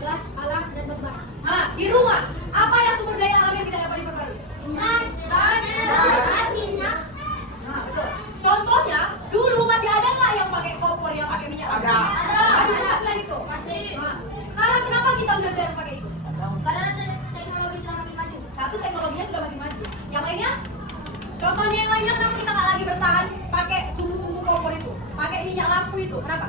gas, alam, dan batu bara. Nah, di rumah, apa yang sumber daya alam yang tidak dapat diperbarui? Gas, minyak. Nah, betul. Contohnya, dulu masih ada nggak yang pakai kompor, yang pakai minyak? Ada. Masih ada itu? Masih. Nah, sekarang kenapa kita udah jarang pakai itu? Karena teknologi sudah makin maju. Satu, teknologinya sudah makin maju. Yang lainnya? Contohnya yang lainnya, kenapa kita nggak lagi bertahan pakai sumbu-sumbu kompor itu? Pakai minyak lampu itu, kenapa?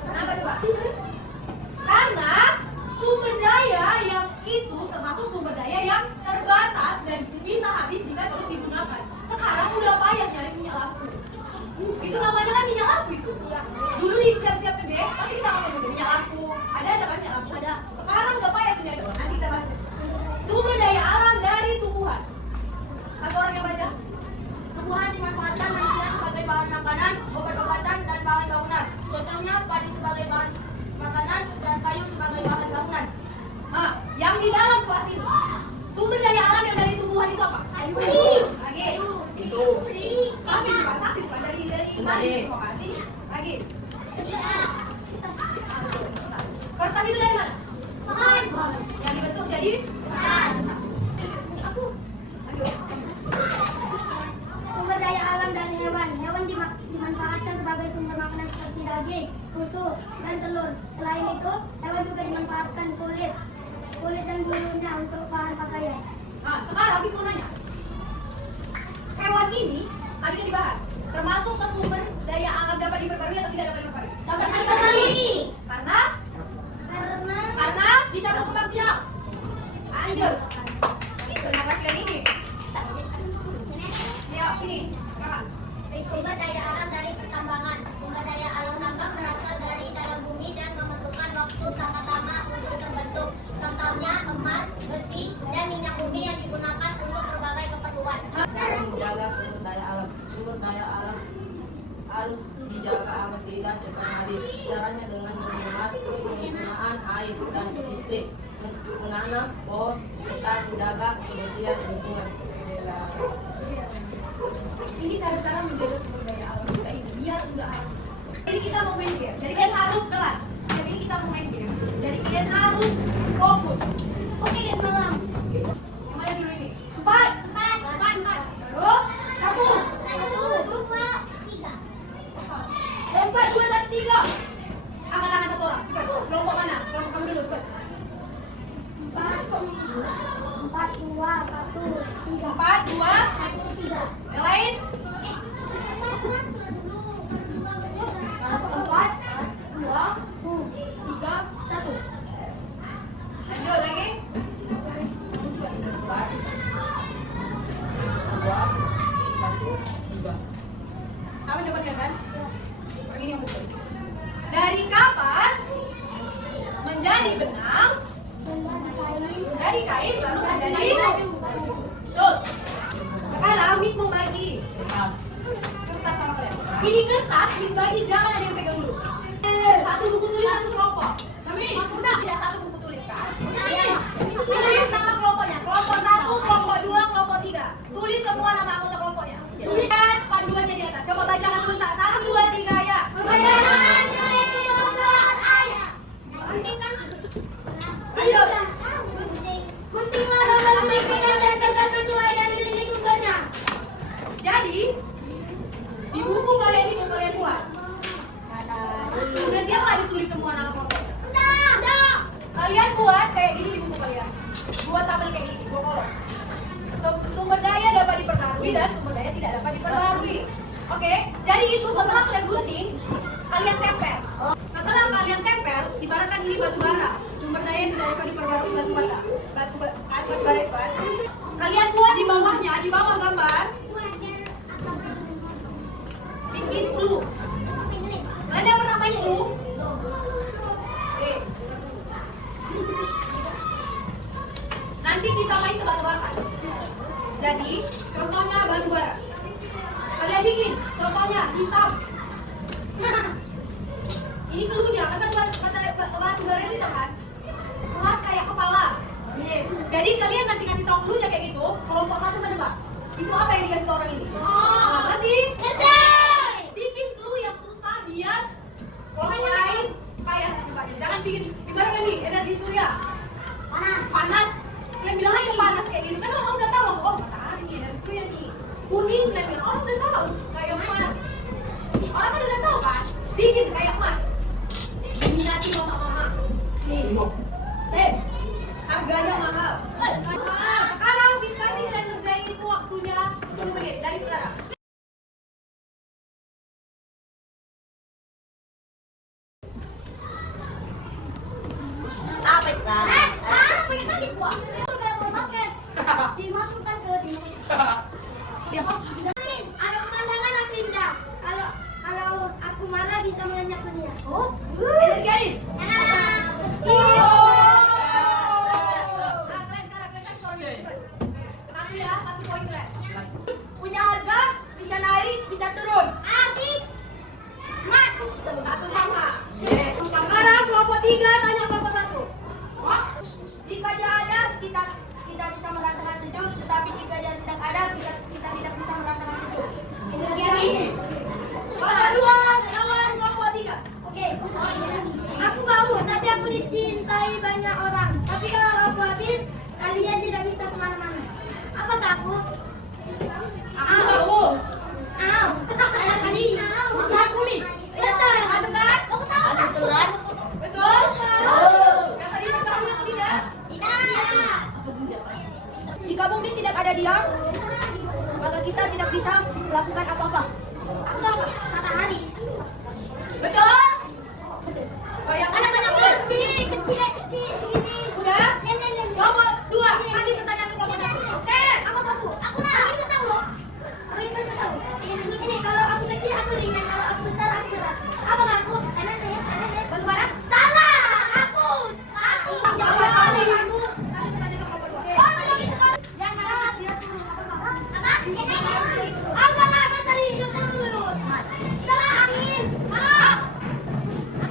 Kenapa coba? Karena sumber daya yang itu termasuk sumber daya yang terbatas dan bisa habis jika terus digunakan. Sekarang udah payah nyari minyak lampu. Itu namanya kan minyak lampu itu. Dulu di tiap-tiap kedai pasti kita ngomong minyak lampu. Ada aja kan minyak lampu? Ada. Sekarang udah payah tuh nyari. Nanti kita baca. Sumber daya alam dari tumbuhan. Satu orang yang baca. Tumbuhan dimanfaatkan manusia sebagai bahan makanan, obat-obatan, dan bahan bangunan. Contohnya padi sebagai bahan makanan dan kayu sebagai bahan bangunan. Nah, yang di dalam kelas ini sumber daya alam yang dari tumbuhan itu apa? Kayu. Lagi. Itu. Satu bukan dari Tadi. Lagi. Kertas itu dari mana? Yang dibentuk jadi aku. Ayo. Sumber daya alam dari hewan. Hewan dimanfaatkan sebagai sumber makanan seperti daging, susu, dan telur. Selain itu, hewan juga dimanfaatkan kulit dan bulunya untuk bahan pakaian. Nah, sekarang habis mau nanya. Hewan ini tadi udah dibahas. Termasuk ke sumber daya alam dapat diperbarui atau tidak dapat diperbarui? Dapat diperbarui. Karena Bisa berkembang biak. lanjut. Ini sebenarnya kalian ini. Ya, ini. Kakak. Sumber daya alam dari pertambangan. Sumber daya alam tambang berasal dari dalam bumi dan memerlukan waktu sangat lama untuk terbentuk. Contohnya emas, besi, dan minyak bumi yang digunakan untuk berbagai keperluan. Cara menjaga sumber daya alam. Sumber daya alam harus dijaga agar tidak cepat habis. Caranya dengan menghemat penggunaan air dan listrik, menanam pohon, serta menjaga kebersihan lingkungan. Ini cara-cara menjaga sumber daya alam kita ini biar enggak habis. Jadi kita mau main game. Jadi kalian harus telat. Jadi ini kita mau main game. Jadi kalian harus fokus. Oke, dan malam. Yang mana dulu ini? 4. Baru? 4, 2, 1, 3. Angkat satu orang. Cepat. Kelompok mana? Kelompok kamu dulu cepat. 4, 2, 1, 3. 4, 2. Yang lain? 4, 2, 3, 1. Lanjut lagi. 2, 1, 3. Sama coba kan? Ini yang betul. Dari kapas menjadi benang, menjadi kain, lalu menjadi betul. Sekarang Miss mau bagi Kertas. kertas sama kalian. Ini kertas Miss bagi, jangan ada yang pegang dulu. Satu buku tulis, satu kelompok. Kami udah satu buku tulis kan? Tulis nama kelompoknya. Kelompok 1, kelompok 2, kelompok 3. Tulis semua nama anggota kelompoknya. Tuliskan panduannya di atas. Coba bacakan sebentar. 1, 2, 3 ya. Ayo. Jadi di buku kalian itu kalian buat. Udah siap nggak ditulis semua nama kelompoknya? Kalian buat kayak gini di buku kalian. Buat tabel kayak gini, 2 kolom. Sumber daya dapat diperbarui dan sumber daya tidak dapat diperbarui. Oke, jadi itu setelah kalian gunting, kalian tempel. Setelah kalian tempel, ibaratkan ini batu bara. Sumber daya tidak dapat diperbarui batu bara. Batu bara itu kan. Kalian buat di bawahnya, di bawah gambar, bikin clue. Kalian yang pernah main clue? Oke. Nanti kita main tebak-tebakan. Jadi, contohnya batu bara. Kalian bikin, contohnya hitam. Ini clue-nya, kan batu bara itu hitam kan? Kelas kayak kepala. Jadi kalian nanti kasih tahu clue-nya kayak gitu, kelompok 1 menebak. Itu apa yang dikasih tahu orang ini? Nah, nanti bikin clue yang susah biar kelompok bikin gimana nih energi surya? Panas. Kalian bilang aja panas kayak gini kan orang udah tahu. Oh matahari nih, energi surya nih. Kuning kalian bilang orang udah tahu kayak emas. Orang kan udah tahu kan? Dingin kayak emas. Diminati mama-mama. Nih. Harganya mahal. Sekarang bisa nih kalian ngerjain itu waktunya 10 menit dari sekarang. Apa itu? Pakai kaki gua. Itu kayak bola basket. Dimasukkan ke dinamit. Ya. Ada pemandangan aku indah. Kalau aku marah bisa melenyapkan dia. Oh, Energi. iya. Nah, kalian sekarang poin satu ya, 1 poin kalian. Punya harga bisa naik, bisa turun. Habis. Mas. Satu sama. Sekarang kelompok 3 tanya kelompok 1. Jika dia ada, kita bisa merasakan sejuk, tetapi jika dia tidak ada, kita tidak bisa merasakan sejuk. Kelompok 2 lawan kelompok 3. Oke. Aku mau, tapi aku dicintai banyak orang. Tapi kalau aku habis, kalian tidak bisa kemana-mana. Apa takut? Aku tahu. Au. Kali. Aku nih. Betul. Ada kan? Kamu tahu kan? Betul? Yang tadi tahu yang tidak? Tidak. Jika bumi tidak ada dia, maka kita tidak bisa melakukan apa-apa. Aku tahu matahari. Betul? Oh, yang Ada banyak kecil segini. Udah? Lem. Kelompok 2 kasih pertanyaan ke kelompok 1. Oke. Aku lah. Aku tahu loh. Aku tahu. Ini kalau aku kecil aku ringan, kalau aku besar aku berat. Apa nggak aku? Kanan ya. Batu bara? Salah. Aku. Kelompok 1 kasih pertanyaan ke kelompok 2. Jangan dia turun. Apa? Apa lah matahari itu turun? Salah angin.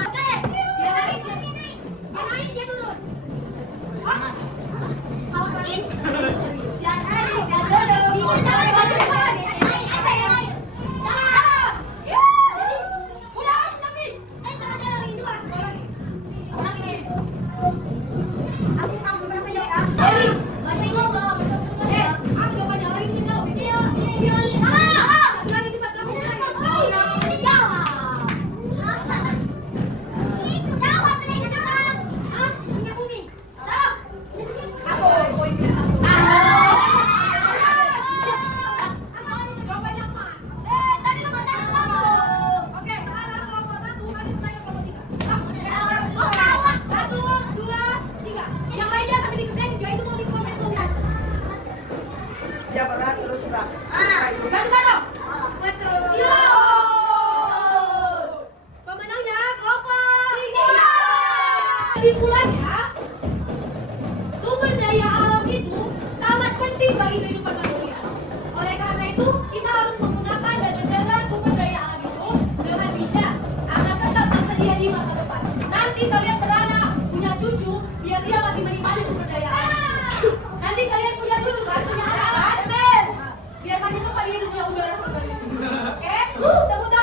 Oke. Dia naik. Dia turun. Kau naik. Dia naik. Dia turun. Aku jawabannya orang ini jawab. Satu lagi cepat kamu. Aku poin dia 1. Jawabannya emas. Oke, sekarang kelompok 1 kasih pertanyaan kelompok 3. 1, 2, 3. Yang lainnya sambil dikerjain juga itu mau dikomen. Siapa berat terus keras. Pemenangnya kelompok 3. Kesimpulannya, sumber daya alam itu sangat penting bagi kehidupan manusia. Oleh karena itu, kita harus menggunakan dan menjaga sumber daya alam itu dengan bijak agar tetap tersedia di masa depan. Nanti kalian beranak, punya cucu, biar dia masih menikmati sumber daya alam. Nanti kalian punya cucu kan, punya anak kan? Biar masih sempat dia punya udara segar. Oke? Tepuk tangan.